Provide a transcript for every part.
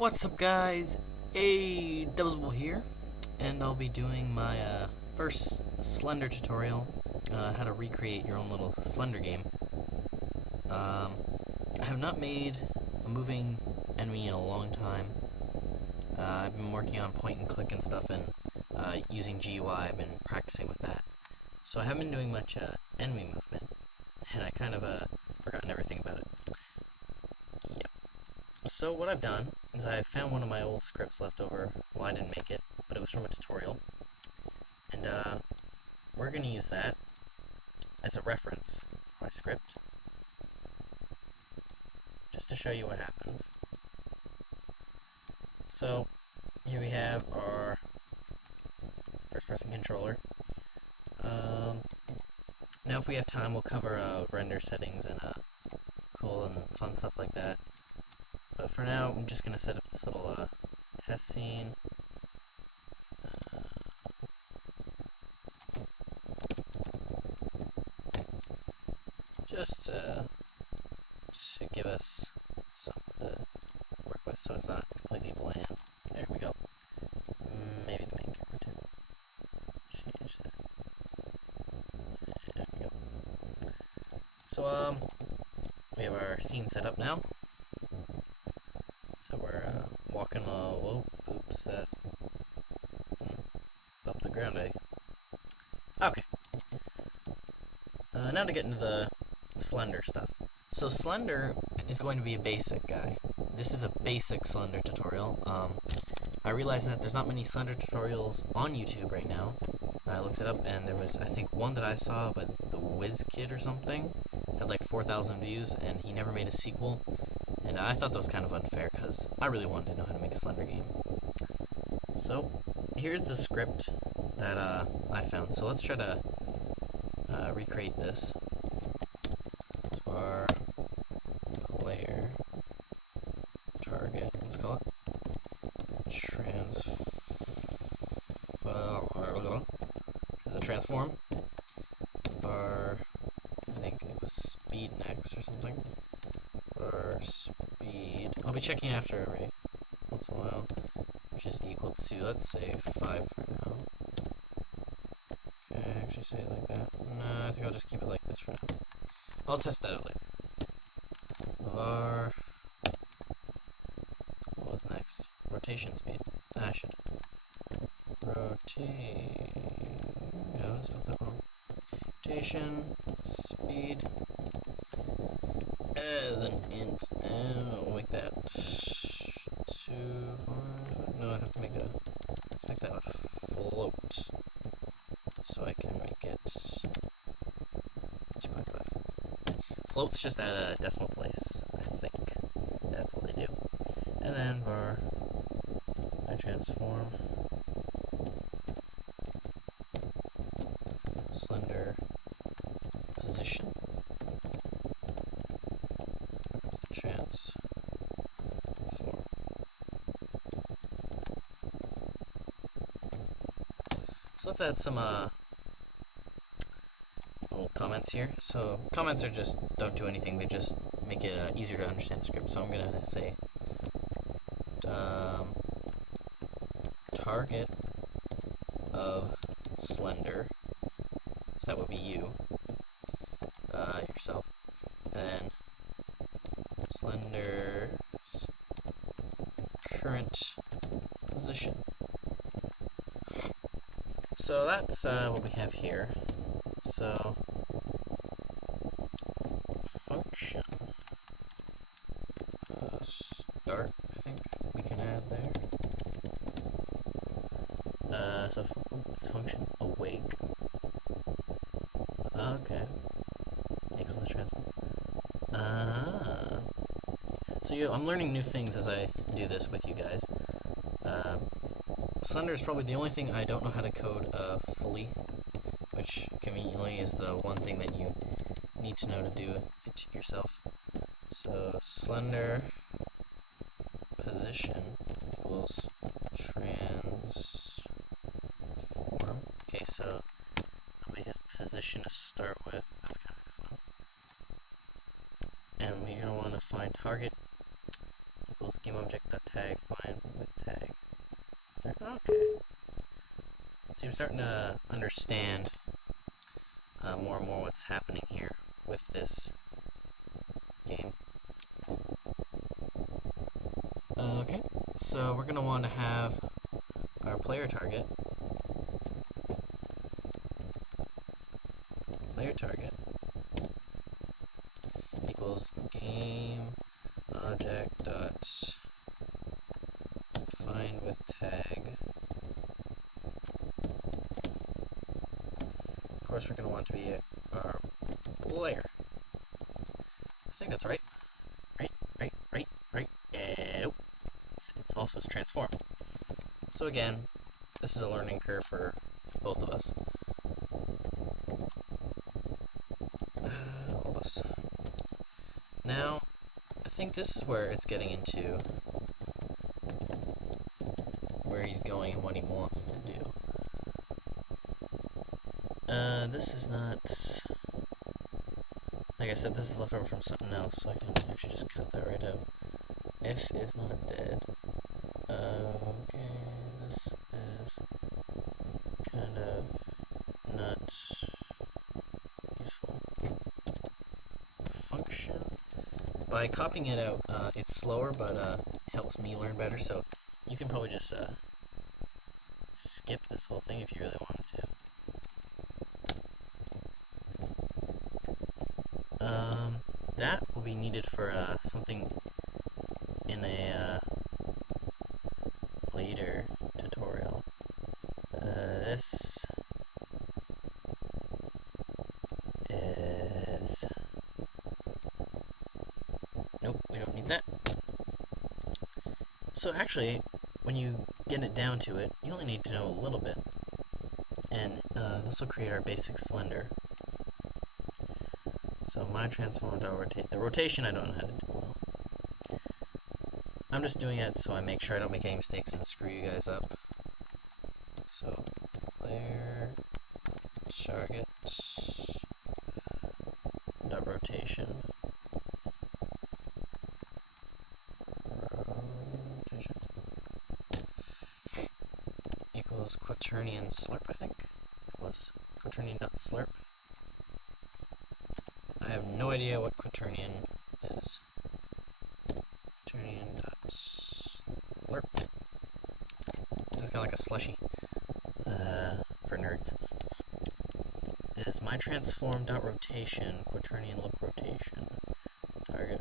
What's up, guys? Double here, and I'll be doing my first Slender tutorial, how to recreate your own little Slender game. I have not made a moving enemy in a long time. I've been working on point and click and stuff, and using GUI. I've been practicing with that, so I haven't been doing much enemy movement, and I kind of forgotten everything about it. So what I've done is I found one of my old scripts left over. Well, I didn't make it, but it was from a tutorial. And we're going to use that as a reference for my script, just to show you what happens. So here we have our first-person controller. Now if we have time, we'll cover render settings and cool and fun stuff like that. But for now, I'm just going to set up this little test scene. Just to give us something to work with so it's not completely bland. There we go. Maybe the main camera too. Change that. There we go. So, we have our scene set up now. So we're walking whoa, oops, that up the ground, Okay. Now to get into the Slender stuff. So Slender is going to be a basic guy. This is a basic Slender tutorial. I realized that there's not many Slender tutorials on YouTube right now. I looked it up, and there was, I think, one that I saw, but the Whiz Kid or something had like 4,000 views, and he never made a sequel. And I thought that was kind of unfair, because I really wanted to know how to make a Slender game. So, here's the script that I found. So let's try to recreate this for player target, let's call it transform for, I think it was speed next or something. For speed, I'll be checking after every once in a while, which is equal to, let's say, 5 for now. Okay, actually say it like that. No, I think I'll just keep it like this for now. I'll test that out later. Var, what was next? Rotation speed. I should rotate. Yeah, I spelled that wrong. Rotation speed as an int, and we'll make that 200. No, I have to make a. Let's make that a float, so I can make it 2.5. Floats just add a decimal place, I think. That's what they do. And then var I transform Slender position transform. So let's add some little comments here. So comments are just don't do anything, they just make it easier to understand the script. So I'm gonna say target of Slender, so that would be you, yourself, and then Slender's current position. So that's what we have here. So function start, I think we can add there. So it's function awake. Okay. Equals the transform. So I'm learning new things as I do this with you guys. Slender is probably the only thing I don't know how to code fully, which conveniently is the one thing that you need to know to do it yourself. So Slender position equals transform. Okay, so I'll make his position to start with. That's kind of fun. And we're going to want to find target equals GameObject.tag find with tag. Okay. So I'm starting to understand more and more what's happening here with this game. Okay, so we're going to want to have our player target. Player target equals game object dot find with tag. Of course, we're going to want to be our player. I think that's right. Right. Nope. It's also transform. So again, this is a learning curve for both of us. All of us. Now, I think this is where it's getting into where he's going and what he wants to do. This is not... Like I said, this is left over from something else, so I can actually just cut that right out. If is not dead. Okay, this is kind of not useful. Function. By copying it out, it's slower, but helps me learn better, so you can probably just skip this whole thing if you really wanted to. That will be needed for something in a later tutorial. This is... Nope, we don't need that. So actually, when you get it down to it, you only need to know a little bit. And this will create our basic Slender. So my transform.rotate. The rotation I don't know how to do well. I'm just doing it so I make sure I don't make any mistakes and screw you guys up. So player target dot rotation equals quaternion slurp, I think it was quaternion dot slurp. I have no idea what quaternion is. Quaternion dot slurp. It's kind of like a slushy for nerds. It is my transform dot rotation quaternion look rotation target.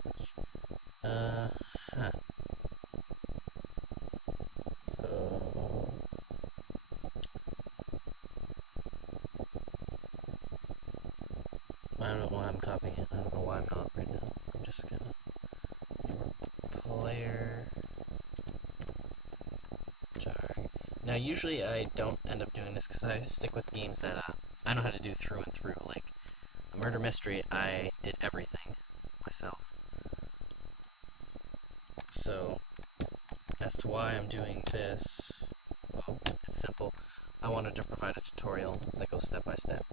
So I don't know why I'm copying it. I don't know why I'm not right now. I'm just gonna player target. Now usually I don't end up doing this because I stick with games that I know how to do through and through. Like a murder mystery, I did everything myself. So as to why I'm doing this, well, it's simple. I wanted to provide a tutorial that goes step by step.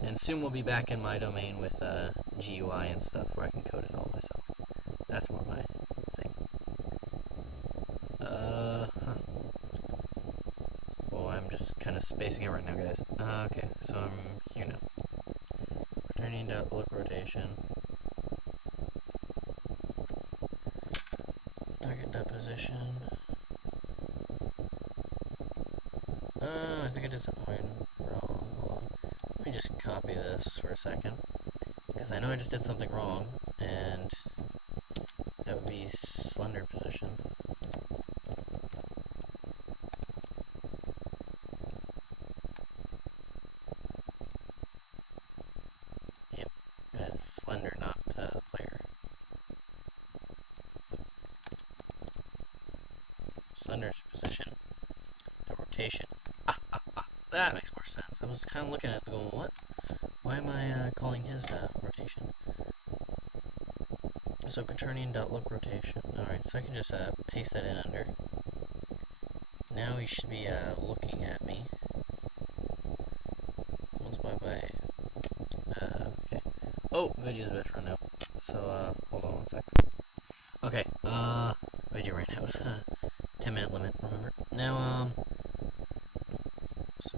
And soon we'll be back in my domain with GUI and stuff where I can code it all myself. That's more my thing. Well, I'm just kind of spacing it right now, guys. Okay, so I'm here now. Returning look rotation. Target position. I think I did something wrong. Hold on. Let me just copy this for a second. Because I know I just did something wrong, and that would be Slender position. Yep, that is Slender, not player. Slender's position. The rotation. That makes more sense. I was kind of looking at it going, what? Why am I calling his rotation? So quaternion.look rotation. Alright, so I can just paste that in under. Now he should be looking at me. Okay. Oh, video's a bit run out. So hold on one second. Okay, what did already ran out. 10-minute limit, remember? Now,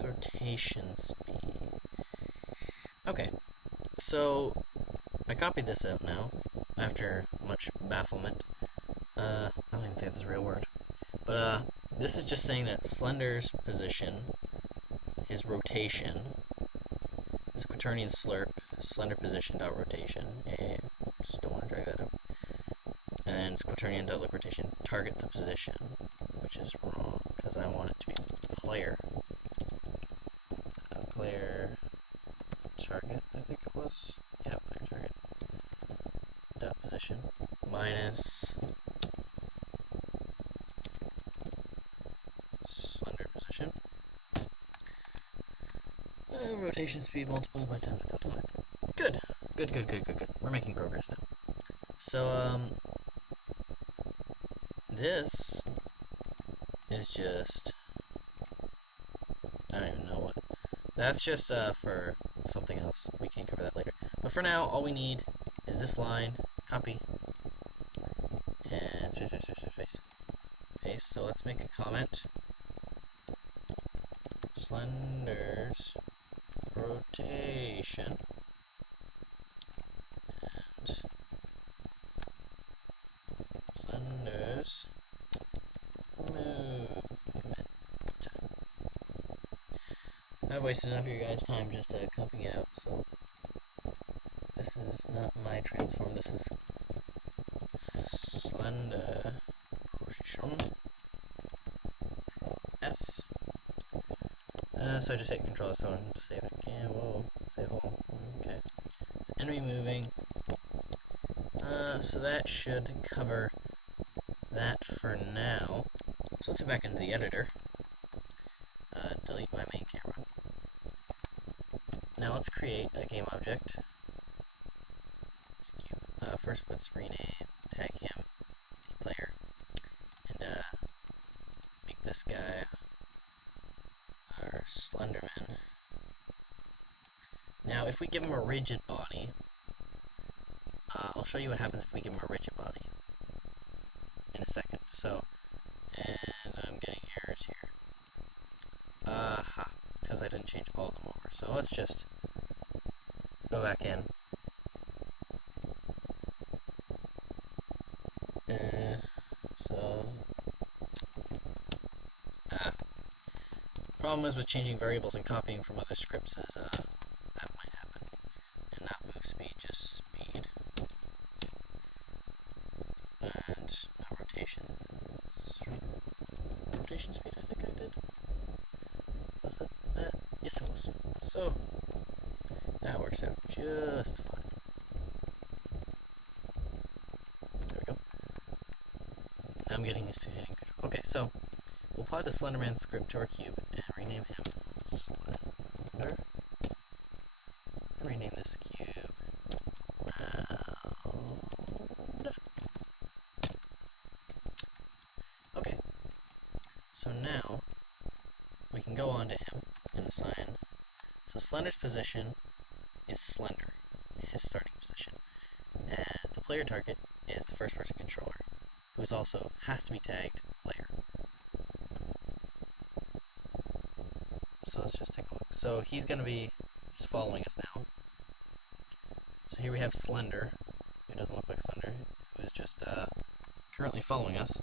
rotation speed. Okay, so I copied this out now, after much bafflement. I don't even think that's a real word. But, this is just saying that Slender's position, his rotation, is quaternion slurp, Slender position dot rotation, and just don't want to drag that out. And it's quaternion dot look rotation, target the position, which is wrong, because I want it to be player. Player target, I think it was. Yeah, player target dot position minus Slender position. Rotation speed multiplied by 10 to delta length. Good. Good. We're making progress now. So, this is just, I don't even know what. That's just, for something else. We can cover that later. But for now, all we need is this line, copy, and space. Paste. So let's make a comment. Slender's rotation and Slender's movement. I've wasted enough of your guys' time just copying it out, so this is not my transform, this is Slender position S. So I just hit Control S to save it again. Whoa, save all. Okay. So enemy moving. So that should cover that for now. So let's get back into the editor. Delete my main camera. Now let's create a game object. First let's rename, tag him, the player, and make this guy our Slenderman. Now if we give him a rigid body, I'll show you what happens if we give him a rigid body in a second. So, and I'm getting errors here. Because I didn't change all of them over. So let's just go back in. Problem is with changing variables and copying from other scripts is that might happen. And not move speed, just speed. And not rotation. Rotation speed, I think I did. Was it that? Yes, it was. So that works out just fine. There we go. Now I'm getting used to hitting control. Okay, so we'll apply the Slenderman script to our cube and rename him Slender. And rename this cube round. Okay. So now we can go on to him and assign. So Slender's position is Slender, his starting position. And the player target is the first person controller, who is also has to be tagged player. So let's just take a look. So he's going to be just following us now. So here we have Slender, who doesn't look like Slender, who is just currently following us.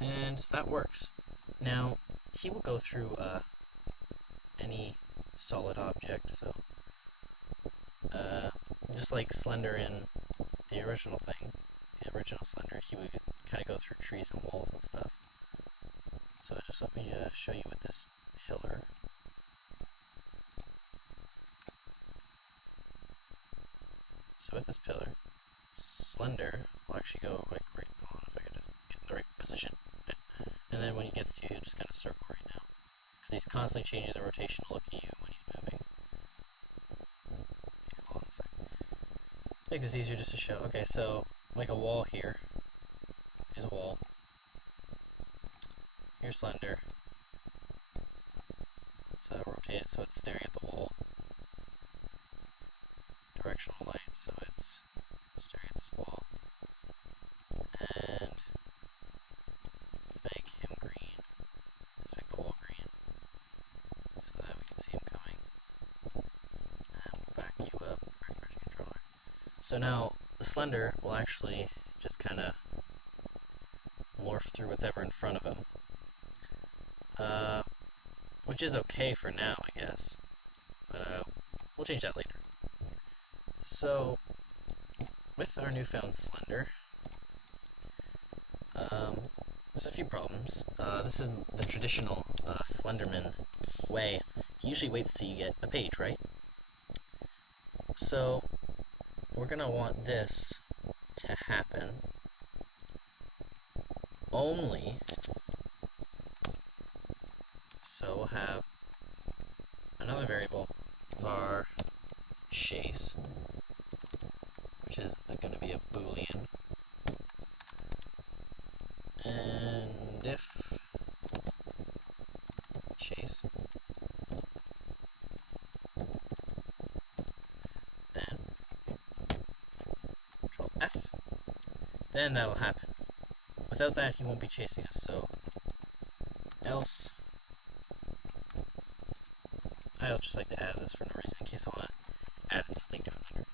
And that works. Now, he will go through any solid object, so just like Slender in the original thing, the original Slender, he would kind of go through trees and walls and stuff. So just let me show you with this pillar. So with this pillar, Slender will actually go like right. Hold on, if I could just get in the right position. And then when he gets to you, he'll just kind of circle right now, because he's constantly changing the rotational look at you when he's moving. Okay, hold on a sec. Make this easier just to show. Okay, so like a wall here. Here's a wall. Here's Slender. Let's rotate it so it's staring at the wall. Directional light, so it's staring at this wall. And So now Slender will actually just kind of morph through whatever in front of him, which is okay for now, I guess, but we'll change that later. So with our newfound Slender, there's a few problems. This isn't the traditional Slenderman way. He usually waits till you get a page, right? So we're gonna want this to happen only. So we'll have another variable, var chase, which is going to be a boolean, and if chase, then Control S, then that'll happen. Without that, he won't be chasing us. So else, I'll just like to add this for no reason in case I want to add in something different later.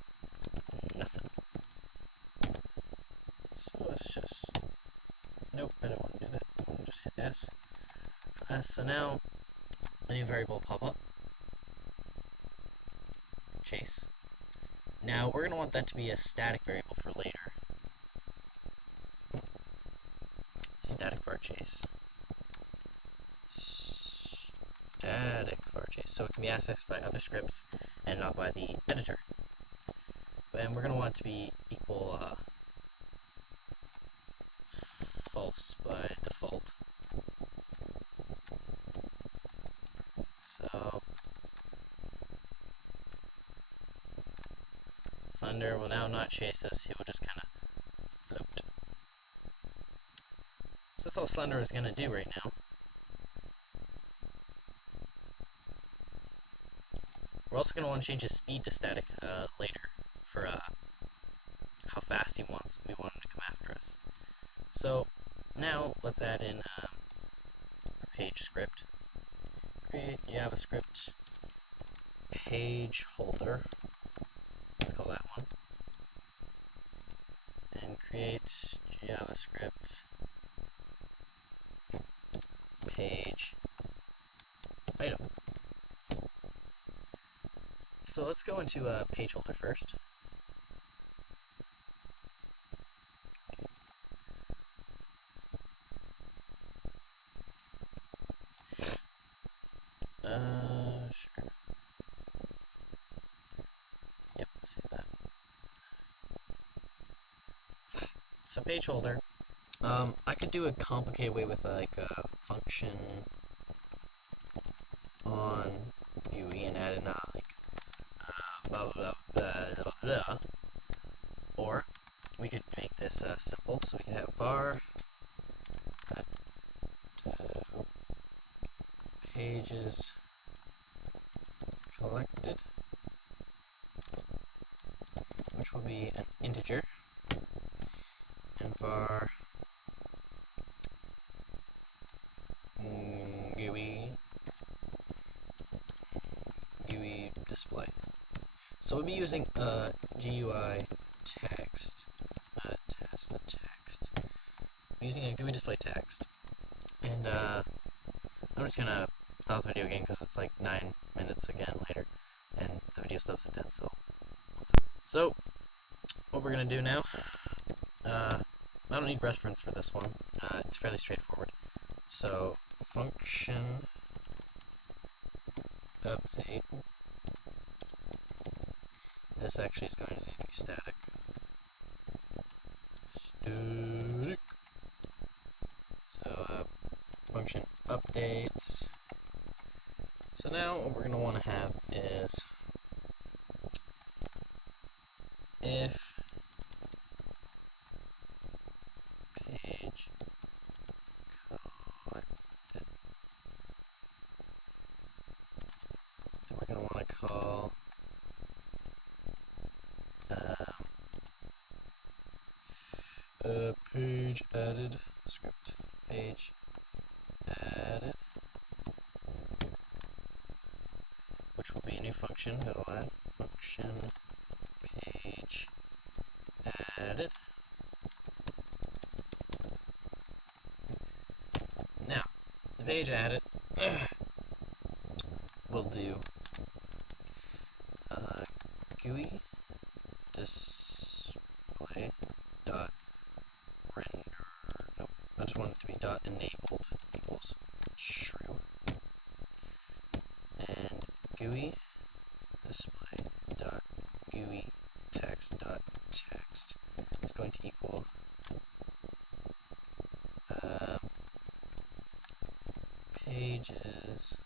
Nothing. So let's just, nope, I don't want to do that. I want to just hit S for S. So now a new variable will pop up, chase. Now we're going to want that to be a static variable for later. Static var chase. Static var chase. So it can be accessed by other scripts and not by the editor. And we're going to want it to be equal false by default. So Slender will now not chase us, he will just kind of float. So that's all Slender is going to do right now. We're also going to want to change his speed to static later for how fast we want him to come after us. So now let's add in our page script. Create JavaScript page holder. Let's call that one. And create JavaScript page item. So let's go into page holder first. Sure. Yep, save that. So page holder. I could do a complicated way with like a function on GUI and add in like blah blah blah blah blah. Or we could make this simple, so we can have var pages collected, which will be an integer, and var GUI display. So we'll be using GUI text, text. We're using a GUI display text, and I'm just gonna stop the video again because it's like 9 minutes again later, and the video stops at 10. So what we're gonna do now? I don't need reference for this one. It's fairly straightforward. So function update. This actually is going to need to be static. So function updates. So now what we're going to want to have is if page collected, then we're going to want to call page added script, page added, which will be a new function. It'll add function page added. Now, the page added, we'll do GUI display dot render. Nope, I just want it to be dot enabled equals true. And GUI display dot GUI text dot text is going to equal pages.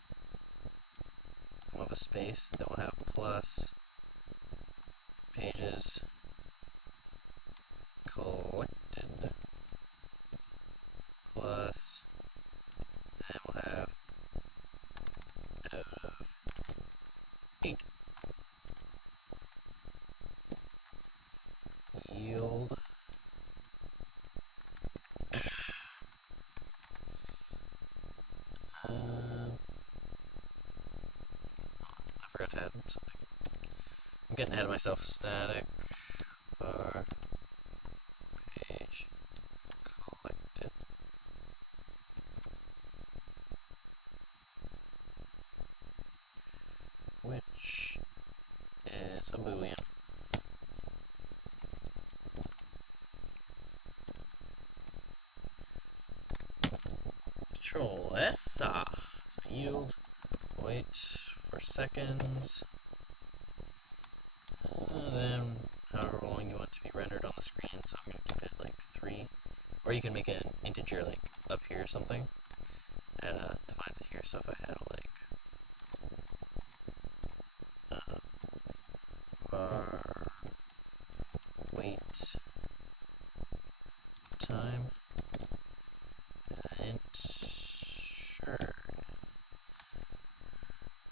We'll have a space, then we'll have plus pages collected plus, and we'll have out of 8 yield I forgot to add something. I'm getting ahead of myself. Static var page collected which is a boolean. Control S, so yield, wait for seconds, then however long you want to be rendered on the screen, so I'm going to give it like 3, or you can make an integer like up here or something that defines it here. So if I had like var wait time int sure,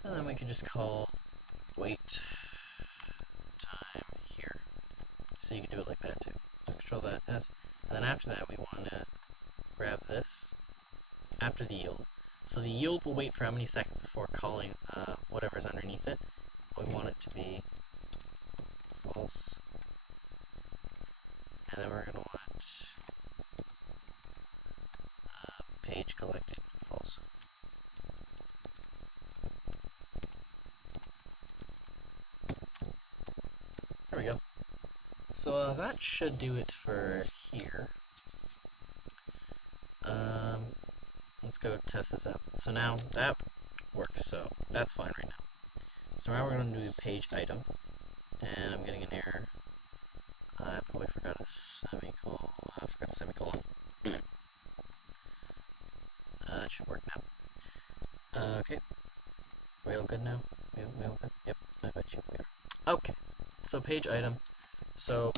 and then we can just call wait time here. So you can do it like that too. So control that S, and then after that we want to grab this after the yield. So the yield will wait for how many seconds before calling whatever's underneath it. We want it to be false, and then we're going to want page collected false. There we go. So that should do it for here. Let's go test this out. So now that works, so that's fine right now. So now we're going to do page item, and I'm getting an error. I probably forgot a semicolon. I forgot a semicolon. That should work now. Okay. We all good now? We all good? Yep, I bet you we are. Okay. So page item. So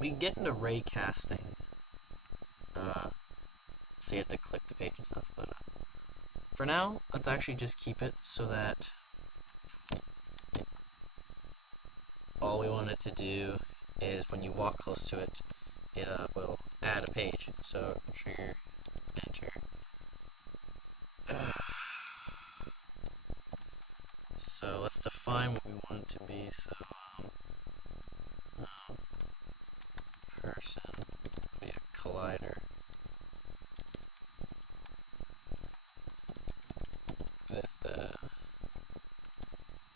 we get into ray casting. So you have to click the page and stuff, but for now, let's actually just keep it so that all we want it to do is when you walk close to it, it will add a page. So trigger, enter. So let's define what we want it to be. So person will be a collider with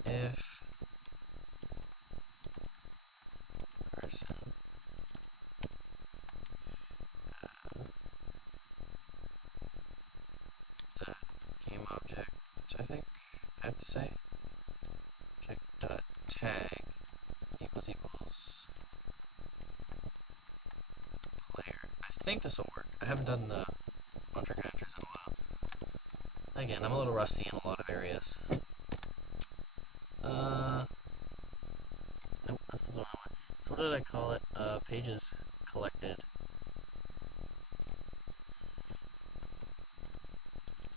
if person dot game object, I think I have to say object dot tag equals player. I think this will work. I haven't done the on-trigger enters in a while. Again, I'm a little rusty in a lot of areas. Nope, that's the one I want. So what did I call it? Pages collected.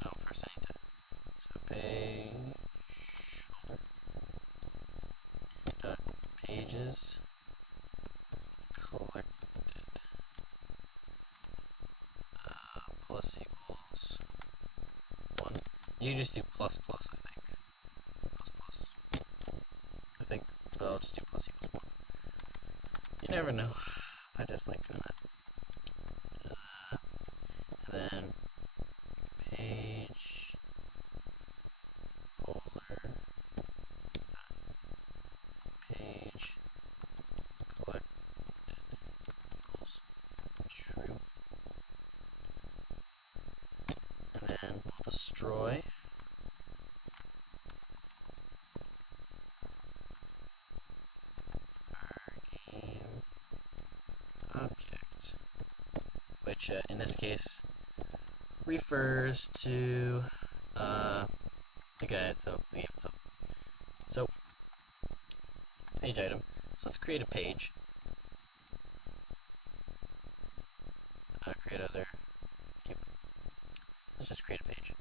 Oh, first I need to. So page holder dot pages collected plus equals 1. You just do plus plus, I think. Plus plus. I think, but I'll just do plus equals 1. never know. I just like doing that. And then page folder, page collected equals true. And then we'll destroy our game object, which in this case refers to the guy itself, the game itself. So, page item. So let's create a page. Create other. Yep. Let's just create a page.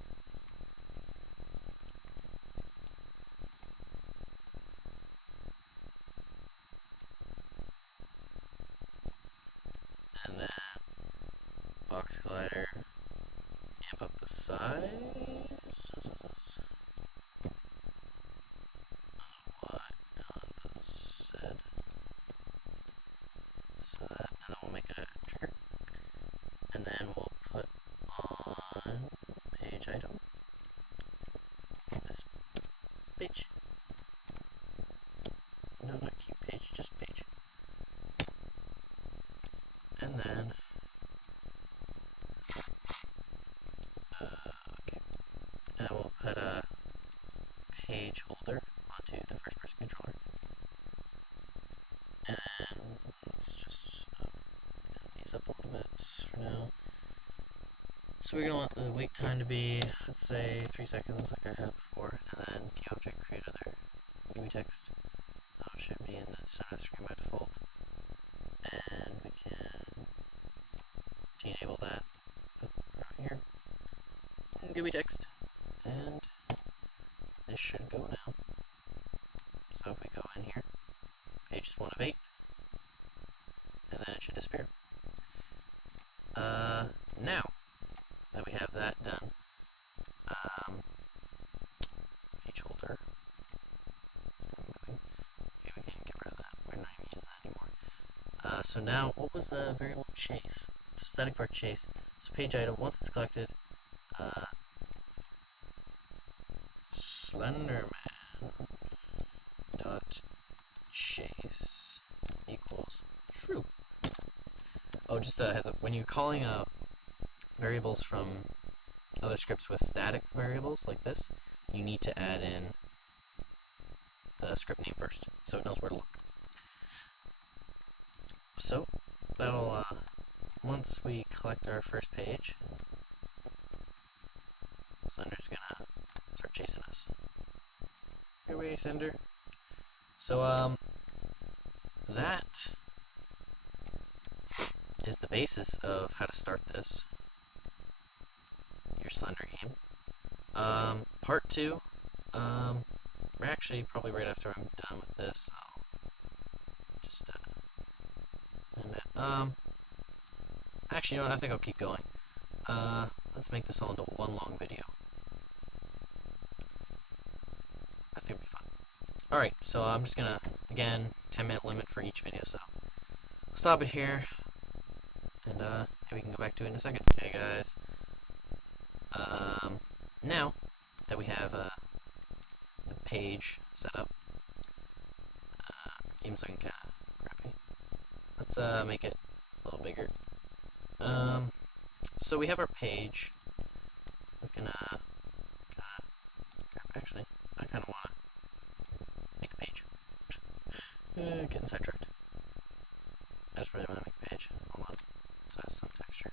And then box collider. Amp up the size. So that, and then we'll make it a trigger. And then we'll put on page item this page. No, not cube page, just page. And then okay. And we'll put a page holder onto the first person controller. And let's just thin these up a little bit for now. So we're going to want the wait time to be, let's say, 3 seconds like I had before, and then key object create other GUI text. It should be in the center of the screen by default. And we can de-enable that, put it right here, and GUI text, and this should go now. So if we go in here, page is 1 of 8, and then it should disappear. Now that we have that done, page holder, okay, we can get rid of that, we're not even using that anymore. So now, what was the variable chase? So static var chase, so page item, once it's collected, Slenderman dot chase equals true. Oh, just a heads up, when you're calling variables from other scripts with static variables like this, you need to add in the script name first, so it knows where to look. So, that'll, once we collect our first page, Slender's gonna start chasing us. Get away, Slender. So, that is the basis of how to start this, your Slender game. Part 2, we're actually probably right after I'm done with this, I'll just, end it. Actually, you know what, I think I'll keep going. Let's make this all into one long video. I think it'll be fun. Alright, so I'm just gonna, again, 10-minute limit for each video, so I'll stop it here, and maybe we can go back to it in a second. Okay, guys. Now that we have the page set up, game's looking kind of crappy. Let's make it a little bigger. So we have our page. We can actually, I kind of want to make a page. Getting sidetracked. I just really want to make a page. Hold on. So it has some texture.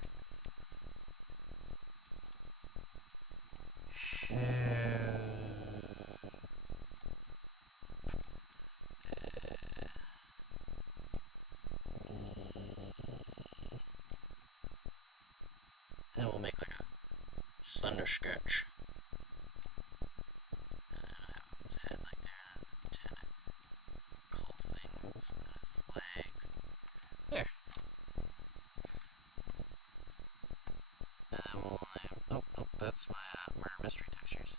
And we'll make like a Slender sketch. And I have his head like there, tentacle things, and his legs. There. And then we'll name. Oh, that's my murder mystery textures.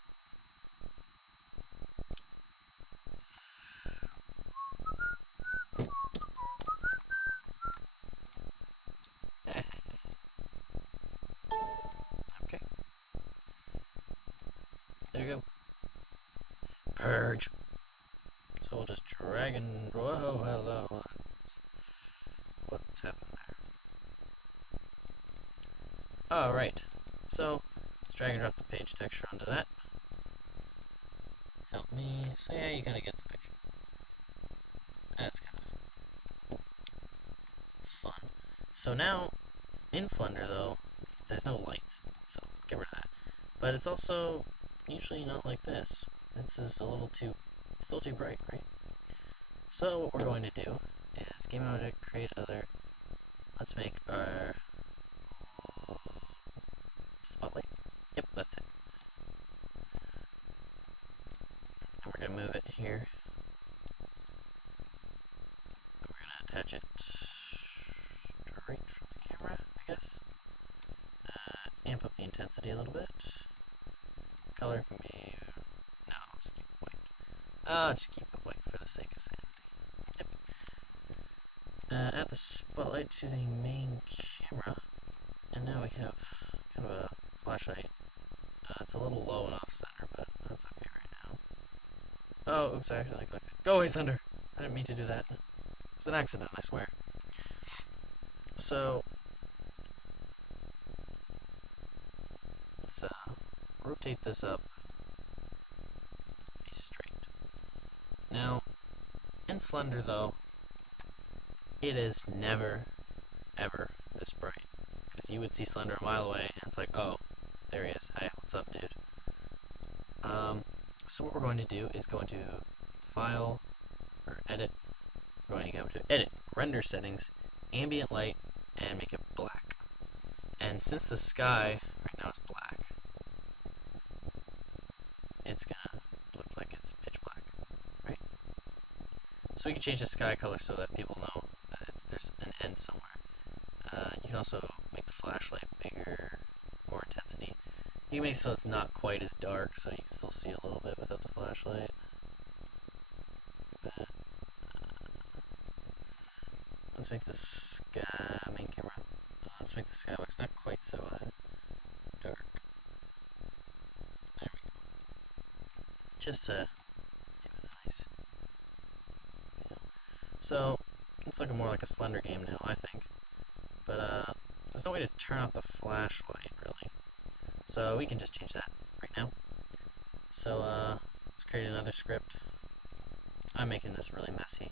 There you go. Purge. So we'll just drag and... Whoa, hello. What's happened there? Oh, right. So, let's drag and drop the page texture onto that. Help me. So yeah, you kind of get the picture. That's kind of fun. So now, in Slender though, there's no light, so get rid of that. But it's also usually not like this. This is still too bright, right? So what we're going to do is game object, create other. Let's make our spotlight. Yep, that's it. And we're gonna move it here. And we're gonna attach it straight from the camera, I guess. Amp up the intensity a little bit. Color can be... No, just keep it white. I'll just keep it white for the sake of sanity. Yep. Add the spotlight to the main camera. And now we have kind of a flashlight. It's a little low and off-center, but that's okay right now. Oh, oops, I accidentally clicked it. Go away, Slender! I didn't mean to do that. It was an accident, I swear. So... let's rotate this up. Be straight. Now, in Slender though, it is never, ever this bright. Because you would see Slender a mile away, and it's like, oh, there he is. Hey, what's up, dude? So what we're going to do is go into File, or Edit. We're going to go to Edit, Render Settings, Ambient Light, and make it black. And since the sky right now is black, it's gonna look like it's pitch black, right? So we can change the sky color so that people know that there's an end somewhere. You can also make the flashlight bigger, more intensity. You can make it so it's not quite as dark, so you can still see a little bit without the flashlight. Let's make the sky main camera. Let's make the skybox not quite so dark. There we go. Just to give it a nice feel. So it's looking more like a Slender game now, I think. But there's no way to turn off the flashlight really. So we can just change that right now. So let's create another script. I'm making this really messy.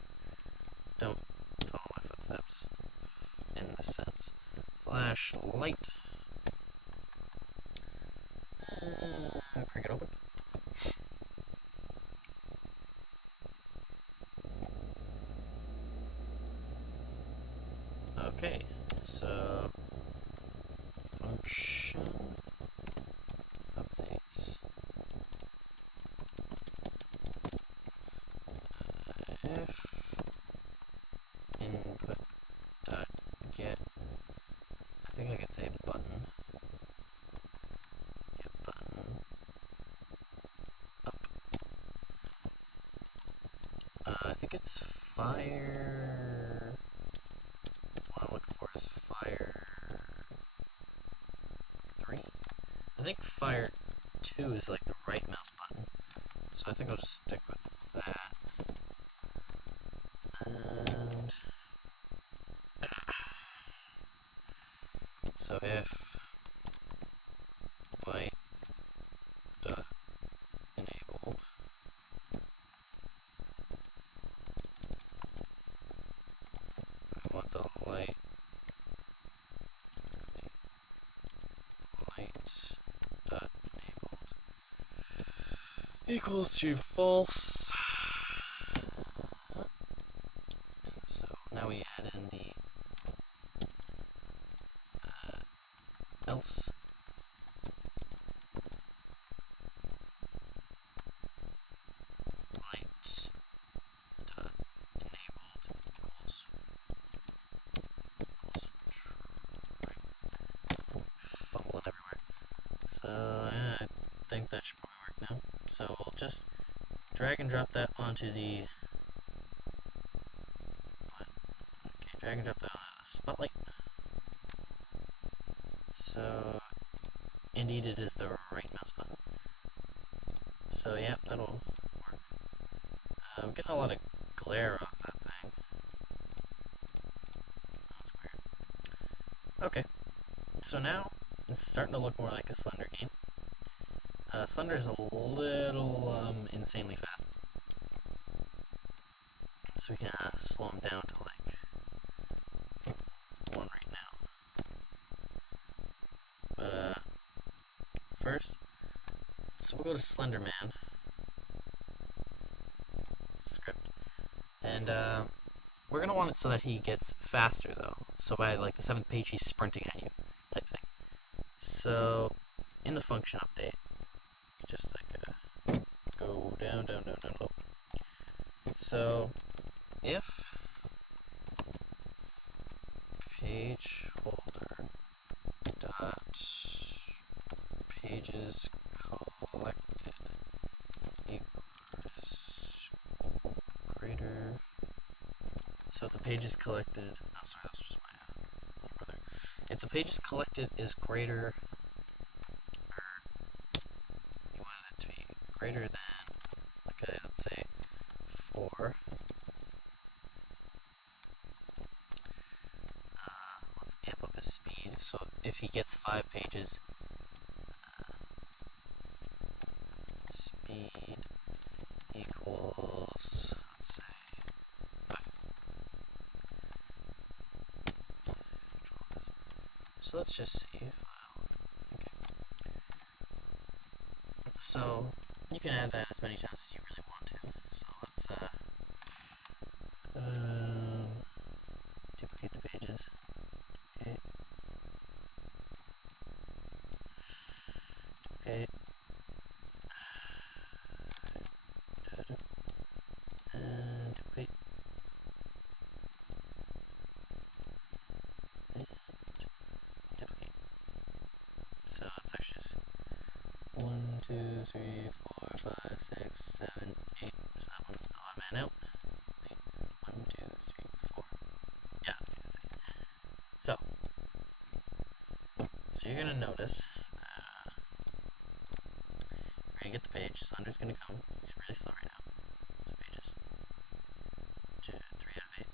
Don't follow my footsteps in this sense. Flashlight. Crank it open. Okay, so function updates if input dot get, I think I could say button, get button up. I think it's fire. What I'm looking for is fire 3. I think fire 2 is like the right mouse button, so I think I'll just stick with that. And so if light enabled, I want the light enabled equals to false. And so now we add in the else. Light dot enabled equals fumbling everywhere. So I think that should probably work now. So we'll just drag and drop that onto the drag and drop that onto the spotlight. So indeed it is the right mouse button. So yeah, that'll work. I'm getting a lot of glare off that thing. That's weird. Okay, so now it's starting to look more like a Slender game. Slender is a little insanely fast, so we can slow him down to like 1 right now. But first, so we'll go to Slender Man script, and we're gonna want it so that he gets faster though. So by like the 7th page, he's sprinting at you, type thing. So in the function update, just like go down, down, down, down, low. So if page holder dot pages collected equals greater. So if the pages collected, oh sorry, that was just my brother. If the pages collected is greater, or you want it to be greater than, okay, let's say 4. Let's amp up his speed. So if he gets 5 pages, speed equals, let's say, 5. So let's just see. Okay. So you can add that as many times as you really want to. So let's duplicate the pages. Okay. Okay. And duplicate. And duplicate. So it's actually just 1, 2, 3, 4, 5, 6, 7, 8. So that one's still odd man out. 1, 2, 3, 4. Yeah, that's it. So you're gonna notice. We're gonna get the page. Slender's gonna come. He's really slow right now. So pages. 2, 3 out of 8.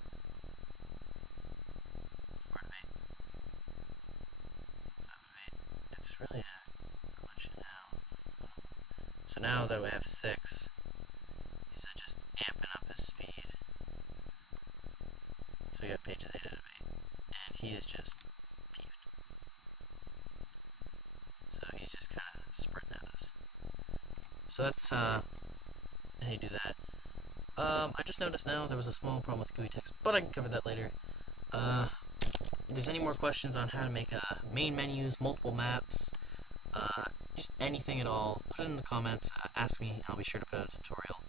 4 out of 8. 5 out of 8. It's really glitching out. So now that we have 6, he's just amping up his speed. So we got pages 8 out of 8. And he is just peeved. So he's just kind of sprinting at us. So that's how you do that. I just noticed now there was a small problem with GUI text, but I can cover that later. If there's any more questions on how to make main menus, multiple maps, just anything at all, put it in the comments, ask me, and I'll be sure to put out a tutorial.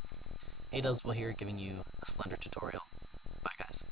ADubsable here giving you a Slender tutorial. Bye guys.